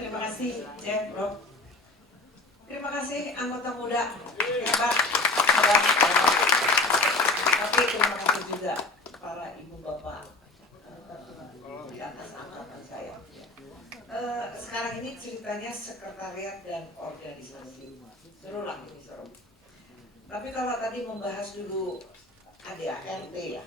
Terima kasih, Jeff, Bro. Terima kasih anggota muda, hebat, hebat. Tapi terima kasih juga para ibu bapak di atas angkatan saya. Sekarang ini ceritanya sekretariat dan organisasi. Seru lah ini, seru. Tapi kalau tadi membahas dulu ADART ya,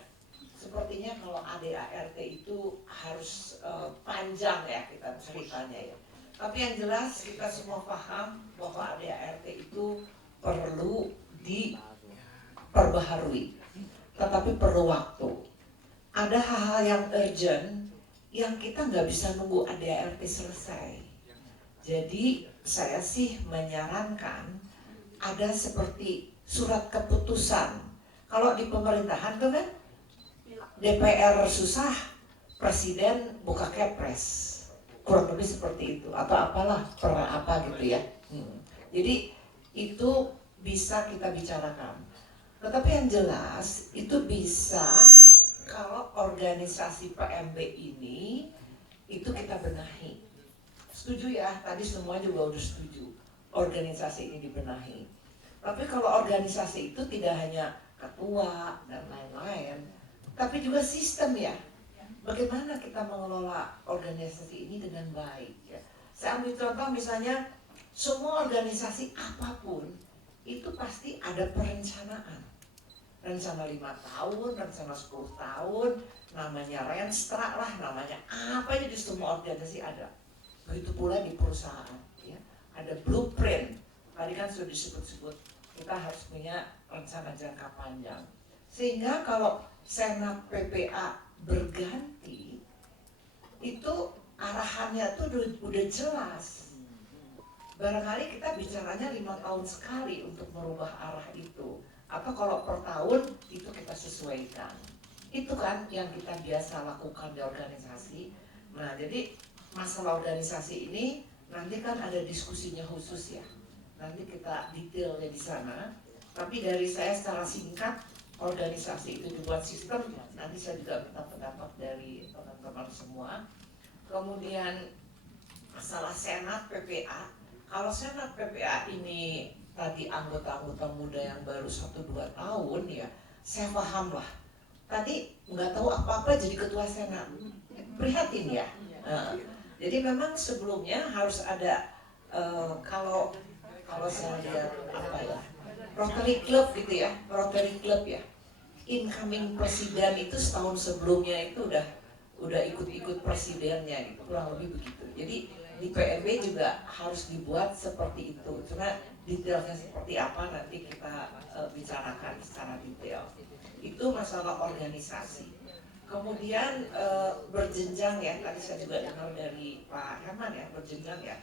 sepertinya kalau ADART itu harus panjang ya kita ceritanya ya. Tapi yang jelas kita semua paham bahwa ADART itu perlu diperbaharui, tetapi perlu waktu. Ada hal-hal yang urgent yang kita nggak bisa nunggu ADART selesai. Jadi saya sih menyarankan ada seperti surat keputusan. Kalau di pemerintahan tuh kan DPR susah, presiden buka kepres, kurang lebih seperti itu, atau apalah per apa gitu ya. Jadi itu bisa kita bicarakan. Tetapi yang jelas itu bisa kalau organisasi PMB ini itu kita benahi. Setuju ya, tadi semua juga udah setuju organisasi ini dibenahi. Tapi kalau organisasi itu tidak hanya ketua dan lain-lain, tapi juga sistem ya. Bagaimana kita mengelola organisasi ini dengan baik ya. Saya ambil contoh misalnya, semua organisasi apapun itu pasti ada perencanaan. Rencana 5 tahun, rencana 10 tahun, namanya renstra lah, namanya apa aja di semua organisasi ada. Begitu pula di perusahaan ya. Ada blueprint, tadi kan sudah disebut-sebut, kita harus punya rencana jangka panjang. Sehingga kalau Senat PPA berganti, itu arahannya tuh udah jelas. Barangkali kita bicaranya 5 tahun sekali untuk merubah arah itu. Atau kalau per tahun itu kita sesuaikan. Itu kan yang kita biasa lakukan di organisasi. Nah jadi masalah organisasi ini nanti kan ada diskusinya khusus ya. Nanti kita detailnya di sana. Tapi dari saya secara singkat, organisasi itu dibuat sistem, nanti saya juga minta pendapat dari teman-teman semua. Kemudian masalah Senat PPA, kalau Senat PPA ini tadi anggota-anggota muda yang baru 1-2 tahun ya, saya paham lah. Tadi nggak tahu apa-apa jadi ketua Senat, prihatin ya. Jadi memang sebelumnya harus ada kalau saya lihat apa ya, Rotary Club gitu ya, Rotary Club ya. Incoming presiden itu setahun sebelumnya itu udah ikut-ikut presidennya gitu, kurang lebih begitu. Jadi di PMB juga harus dibuat seperti itu. Cuma detailnya seperti apa nanti kita bicarakan secara detail. Itu masalah organisasi. Kemudian berjenjang ya, tadi saya juga dengar dari Pak Herman ya, berjenjang ya.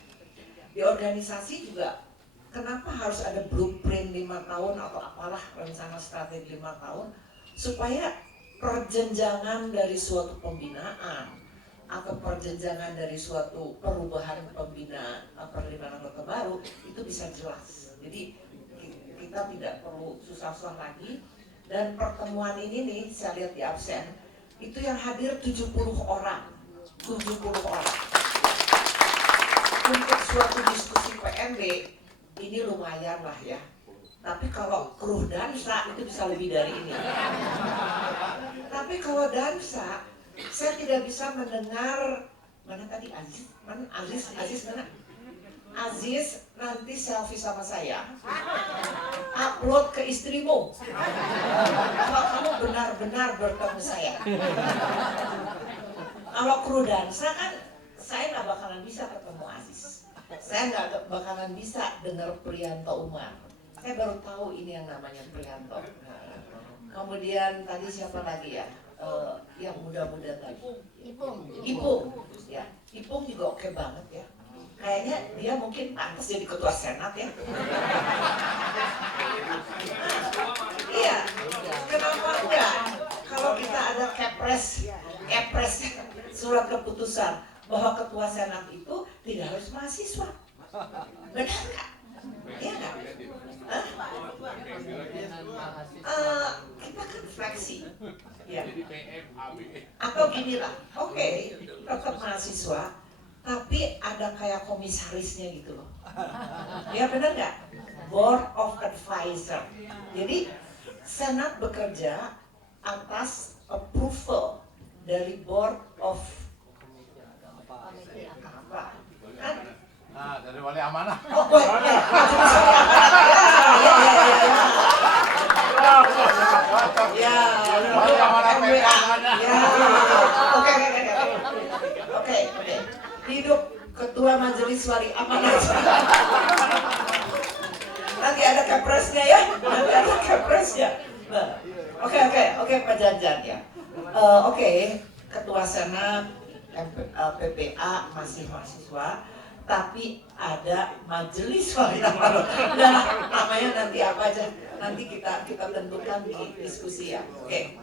Di organisasi juga kenapa harus ada blueprint 5 tahun atau apalah rencana strategi 5 tahun, supaya perjenjangan dari suatu pembinaan atau perjenjangan dari suatu perubahan pembinaan penerimaan anggota baru itu bisa jelas. Jadi kita tidak perlu susah-susah lagi. Dan pertemuan ini nih saya lihat di absen itu yang hadir 70 orang 70 orang untuk suatu diskusi PMB. Ini lumayan lah ya. Tapi kalau kruh dansa itu bisa lebih dari ini. Tapi kalau dansa, saya tidak bisa mendengar mana tadi Aziz, mana Aziz mana? Aziz nanti selfie sama saya, upload ke istrimu. Kalau kamu benar-benar bertemu saya. Kalau kru dansa kan, saya nggak bakalan bisa ketemu Aziz. Saya nggak bakalan bisa dengar Priyanto Umar. Saya baru tahu ini yang namanya Priyanto. Kemudian tadi siapa lagi ya? Yang muda-muda tadi. Ipung. Ya, Ipung juga oke banget ya. Kayaknya dia mungkin pantas jadi ketua Senat ya. Iya. Kenapa enggak? Kalau kita ada kepres surat keputusan bahwa ketua Senat itu tidak harus mahasiswa. Benar nggak? Iya nggak? Kita kan fleksi. Ya. Atau gini lah, oke, tetap mahasiswa, tapi ada kayak komisarisnya gitu loh. Ya benar nggak? Board of Advisor. Jadi Senat bekerja atas approval dari Board of apa? Kan? Nah, dari wali amanah. Oh, ya. Wali amanah PKN. Ya. Oke. Hidup Ketua Majelis Wali Amanah. Nanti ada kepresnya ya. Nah, oke Pak Janjan ya. Oke, Ketua Senat PPA masih mahasiswa, tapi ada Majelis Wali Amanah. Nah, namanya nanti apa aja? Nanti kita tentukan di diskusi ya. Oke.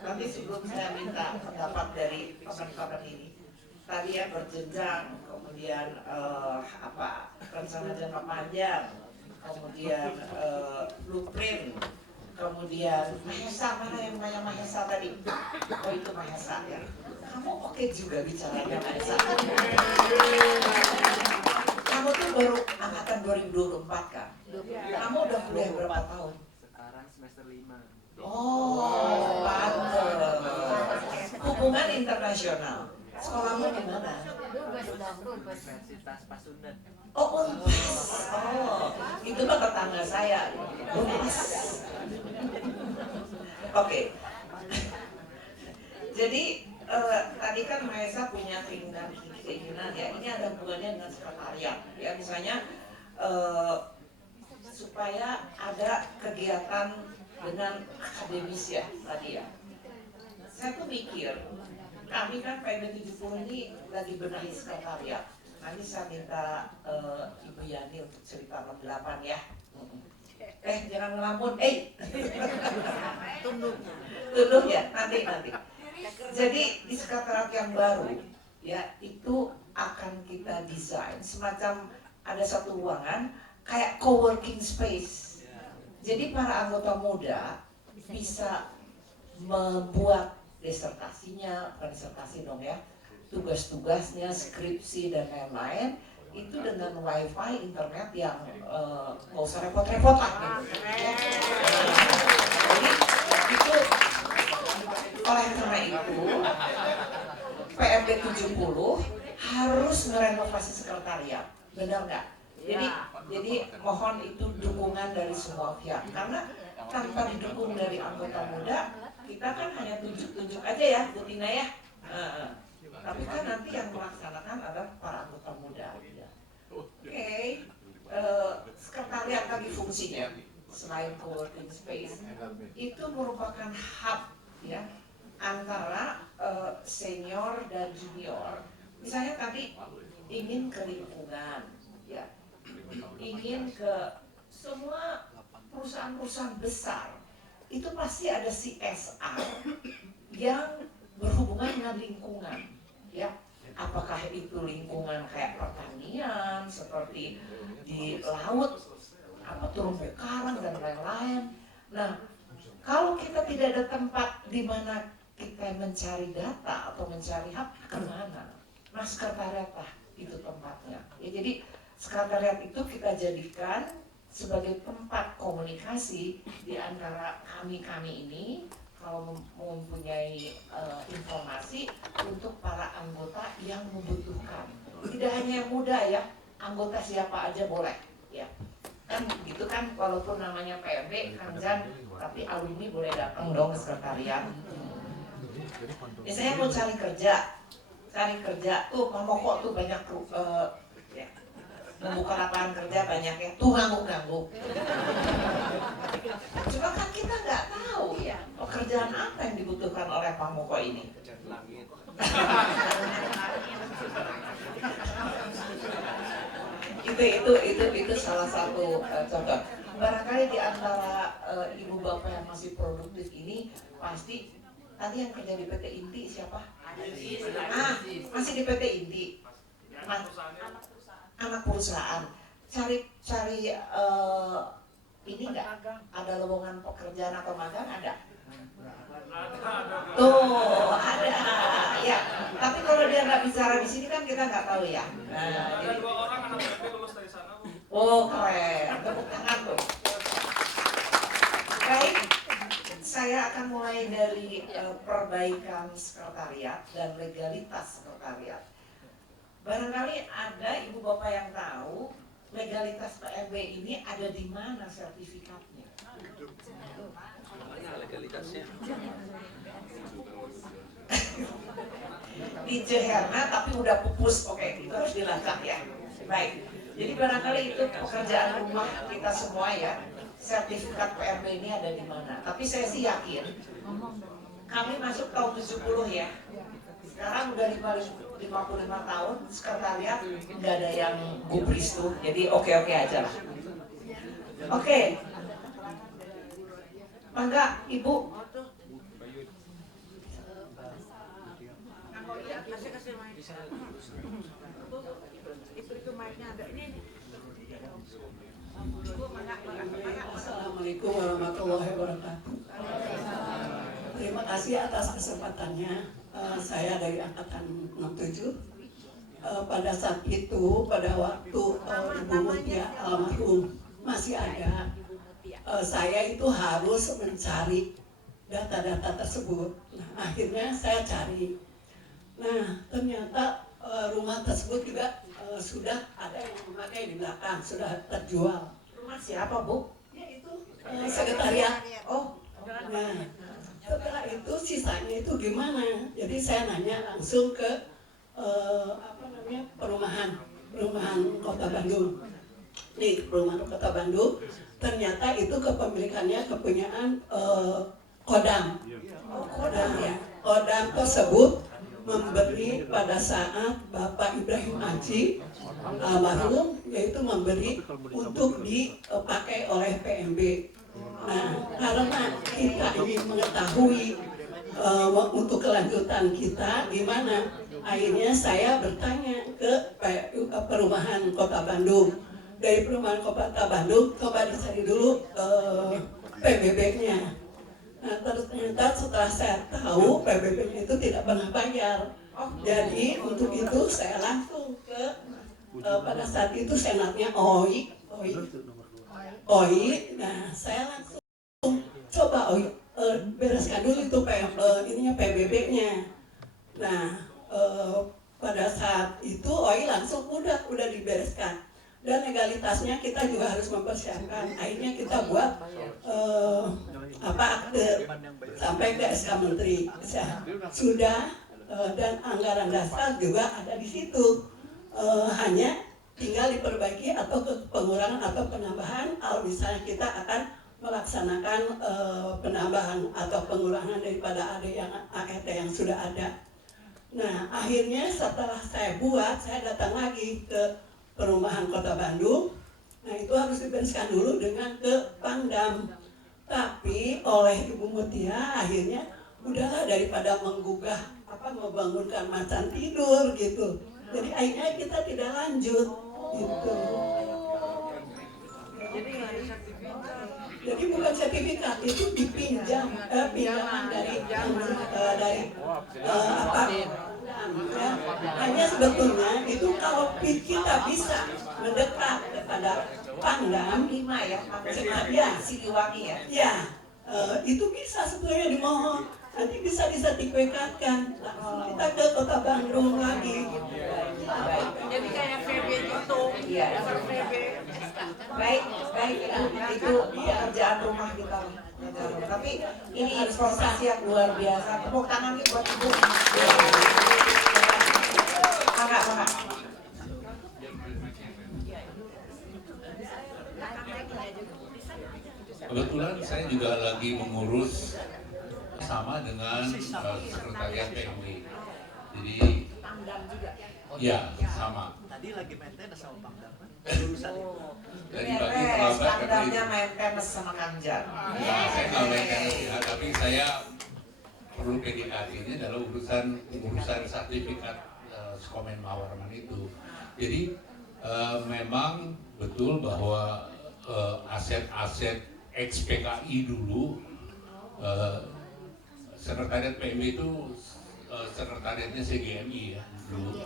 Nanti sebelum saya minta pendapat dari teman-teman ini, tadi ya berjenjang, kemudian rencana jangka panjang, kemudian blueprint, kemudian Mahesa, mana yang namanya Mahesa tadi? Oh itu Mahesa ya. Kamu oke juga bicaranya Mahesa. Kamu tuh baru angkatan 2024 kan? Kamu udah kuliah berapa tahun? Sekarang semester 5. Oh, pantes. Hubungan internasional. Sekolahmu di mana? Universitas Pasundan. Oh, Unpas. Oh, itu mah tetangga saya. Unpas. Oke. Jadi tadi kan Mahesa punya keinginan ya. Ini ada hubungannya dengan sekretariat. Ya misalnya supaya ada kegiatan dengan akademis ya tadi ya. Saya tuh mikir, kami kan PB 70 ini lagi benahi sekretariat. Nanti saya minta Ibu Yani untuk cerita 68 ya. Jangan ngelamun, tunduk ya, nanti. Jadi di sekretariat yang baru ya itu akan kita desain semacam ada satu ruangan kayak co-working space. Jadi para anggota muda bisa membuat disertasinya, bukan disertasi dong ya, tugas-tugasnya, skripsi dan lain-lain itu dengan wifi, internet yang nggak usah repot-repot lah gitu. Jadi itu oleh karena itu PRB 70 harus merenovasi sekretariat, benar nggak? Jadi mohon itu dukungan dari semua pihak karena tanpa didukung dari anggota muda kita kan hanya tunjuk-tunjuk aja ya Bu Tina ya. Tapi kan nanti yang melaksanakan adalah para anggota muda. Oke, sekretariat lagi fungsinya selain co-working space itu merupakan hub ya antara senior dan junior. Misalnya tadi ingin ke lingkungan ya. Ingin ke semua perusahaan-perusahaan besar itu pasti ada CSR yang berhubungan dengan lingkungan ya, apakah itu lingkungan kayak pertanian seperti di laut apa terumbu karang dan lain-lain. Nah kalau kita tidak ada tempat di mana kita mencari data atau mencari hak kemana? Nah sekretariat lah itu tempatnya ya. Jadi sekretariat itu kita jadikan sebagai tempat komunikasi di antara kami ini kalau mempunyai informasi untuk para anggota yang membutuhkan. Tidak hanya yang muda ya, anggota siapa aja boleh ya. Kan gitu kan walaupun namanya PRB Kang Jan, tapi alumni boleh datang dong ke sekretariat. Misalnya mau cari kerja tuh Mamoko tuh banyak ya. Membuka lapangan kerja banyak ya, tuh ngangguk-ngangguk. Cuma kan kita nggak tahu ya pekerjaan apa yang dibutuhkan oleh Pak Moko ini. itu salah satu contoh. Barangkali di antara ibu bapak yang masih produktif ini pasti tadi yang kerja di PT Inti siapa? Masih di PT Inti. Anak perusahaan cari ini enggak ada lowongan pekerjaan atau magang ada? Tuh, ada. Ya, tapi kalau dia nggak bicara di sini kan kita nggak tahu ya. Nah, jadi, oh keren, tepuk tangan tuh. Baik, saya akan mulai dari perbaikan sekretariat dan legalitas sekretariat. Barangkali ada ibu bapak yang tahu legalitas PRB ini ada di mana sertifikatnya? Legalitasnya. Di Jeherna tapi udah pupus, oke, itu harus dilacak ya. Baik, jadi barangkali itu pekerjaan rumah kita semua ya. Sertifikat PRB ini ada di mana? Tapi saya sih yakin kami masuk tahun 70 ya. Sekarang udah 55 tahun, sekretariat nggak ada yang gubris tuh, jadi oke-oke aja lah. Oke, mangga Ibu. Assalamualaikum warahmatullahi wabarakatuh. Terima kasih atas kesempatannya. Saya dari angkatan 67. Pada saat itu, pada waktu Ibu Mutia almarhum masih ada, saya itu harus mencari data-data tersebut. Nah, akhirnya saya cari. Nah, ternyata rumah tersebut juga sudah ada yang memakai di belakang, sudah terjual. Rumah siapa Bu? Yaitu sekretariat. Oh, Nah, setelah itu sisanya itu gimana? Jadi saya nanya langsung ke perumahan Kota Bandung. Nih, perumahan Kota Bandung. Ternyata itu kepemilikannya kepunyaan Kodam. Kodam ya. Kodam tersebut memberi pada saat Bapak Ibrahim Aji almarhum, yaitu memberi untuk dipakai oleh PMB. Nah, karena kita ingin mengetahui untuk kelanjutan kita gimana, akhirnya saya bertanya ke perumahan Kota Bandung. Dari perumahan Kota Bandung, coba dicari dulu PBB-nya. Nah, ternyata setelah saya tahu PBB-nya itu tidak pernah bayar. Jadi untuk itu saya langsung ke pada saat itu senatnya OI. Nah, saya langsung coba bereskan dulu itu PBB-nya. Nah, pada saat itu OI langsung udah dibereskan. Dan legalitasnya kita juga harus mempersiapkan. Akhirnya kita buat akte sampai ke SK Menteri. Sudah dan anggaran dasar juga ada di situ. Hanya tinggal diperbaiki atau pengurangan atau penambahan kalau misalnya kita akan melaksanakan penambahan atau pengurangan daripada AET yang sudah ada. Nah, akhirnya setelah saya buat, saya datang lagi ke perumahan Kota Bandung. Nah, itu harus dibereskan dulu dengan ke Pangdam. Tapi oleh Ibu Mutia akhirnya udahlah daripada menggugah membangunkan macan tidur gitu. Jadi akhirnya kita tidak lanjut gitu. Jadi bukan sertifikat, itu dipinjam pinjaman dari ya. Hanya sebetulnya itu kalau kita bisa mendekat kepada Pangdam 5 ya, ya, Siliwangi ya. Ya, itu bisa sebetulnya dimohon. Nanti bisa disertifikatkan. Kita ke Kota Bandung lagi. Jadi kayak PB gitu. Iya. PB. Baik, itu pekerjaan rumah kita. Tapi ini informasi yang luar biasa. Tepuk tangan nih buat Ibu. Mangga. Kebetulan saya juga lagi mengurus sama dengan sekretariat PMB. Jadi ya sama. Tadi lagi maintenance sama Pangdam kan? Jadi bagi standarnya maintenance sama Kanjar. Ya, saya nggak maintenance ya, tapi saya perlu PDKT-nya adalah urusan sertifikat Sekomen Mawarman itu. Jadi memang betul bahwa aset-aset ex-PKI dulu sekretariat PMB itu sekretariatnya CGMI ya dulu.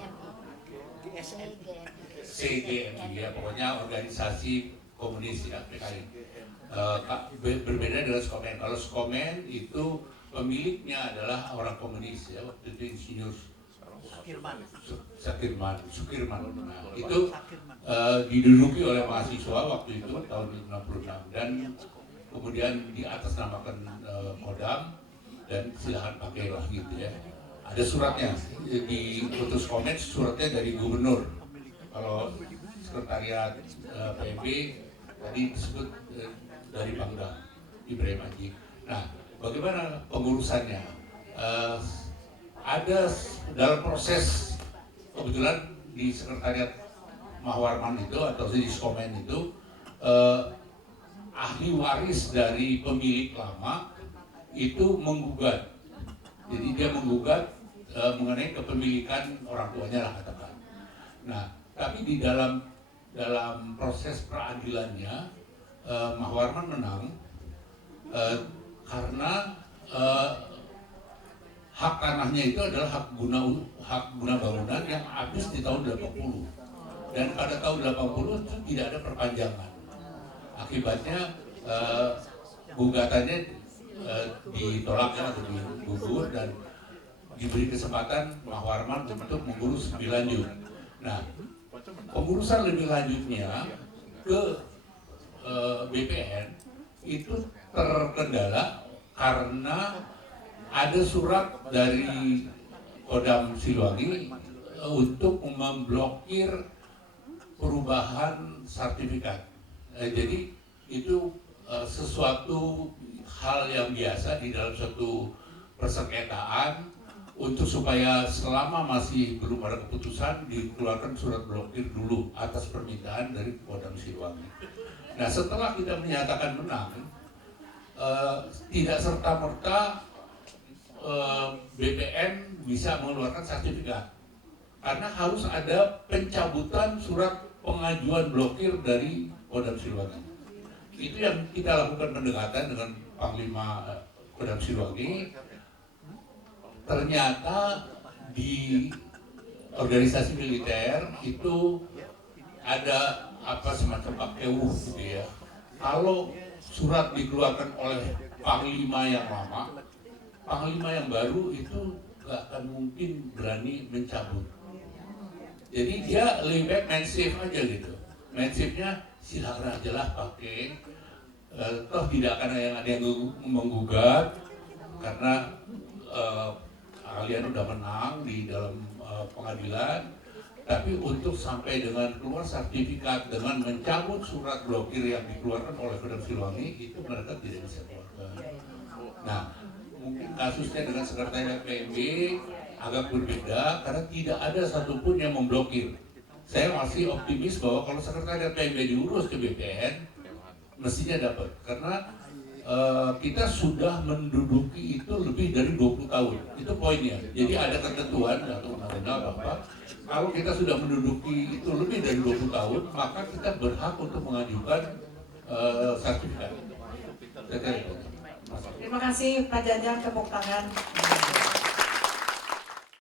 CGMI ya, pokoknya organisasi komunis ya PKI. Berbeda dengan Skomen. Kalau Skomen itu pemiliknya adalah orang komunis ya, waktu itu Insinyur Sukirman. Nah, itu diduduki oleh mahasiswa waktu itu tahun 66 dan kemudian diatasnamakan Kodam dan silahkan pakailah gitu ya. Ada suratnya di putus komen, suratnya dari gubernur. Kalau sekretariat PMB tadi disebut dari Pangdam Ibrahim Haji. Nah, bagaimana pengurusannya? Ada dalam proses, kebetulan di sekretariat Mahwarman itu atau di Skomen itu ahli waris dari pemilik lama itu menggugat. Jadi dia menggugat mengenai kepemilikan orang tuanya lah katakan. Nah, tapi di dalam proses peradilannya Mahwarman menang karena hak tanahnya itu adalah hak guna bangunan yang habis di tahun 80 dan pada tahun 80 itu tidak ada perpanjangan. Akibatnya gugatannya ditolak atau digugur dan diberi kesempatan Mahwarman untuk mengurus lebih lanjut. Nah, pengurusan lebih lanjutnya ke BPN itu terkendala karena ada surat dari Kodam Siliwangi untuk memblokir perubahan sertifikat. Jadi itu sesuatu hal yang biasa di dalam suatu persengketaan untuk supaya selama masih belum ada keputusan dikeluarkan surat blokir dulu atas permintaan dari Kodam Siliwangi. Nah, setelah kita menyatakan menang, tidak serta-merta BPN bisa mengeluarkan sertifikat karena harus ada pencabutan surat pengajuan blokir dari Kodam Siliwangi. Itu yang kita lakukan pendekatan dengan Panglima Kodam Siliwangi. Ternyata di organisasi militer itu ada semacam pakewuh gitu ya. Kalau surat dikeluarkan oleh Panglima yang lama, Panglima yang baru itu gak akan mungkin berani mencabut. Jadi dia lebih baik main safe aja gitu. Main safe-nya silakan aja lah pakai. Toh tidak akan ada yang menggugat karena kalian udah menang di dalam pengadilan. Tapi untuk sampai dengan keluar sertifikat dengan mencabut surat blokir yang dikeluarkan oleh Kodam Siliwangi itu mereka tidak bisa keluarkan. Nah, mungkin kasusnya dengan sekretariat PMB agak berbeda karena tidak ada satupun yang memblokir. Saya masih optimis bahwa kalau sekretariat PMB diurus ke BPN mestinya dapat karena kita sudah menduduki itu lebih dari 20 tahun. Itu poinnya. Jadi ada ketentuan atau undang-undang apa kalau kita sudah menduduki itu lebih dari 20 tahun, maka kita berhak untuk mengajukan sertifikat. Terima kasih Pak Jajang, tepuk tangan.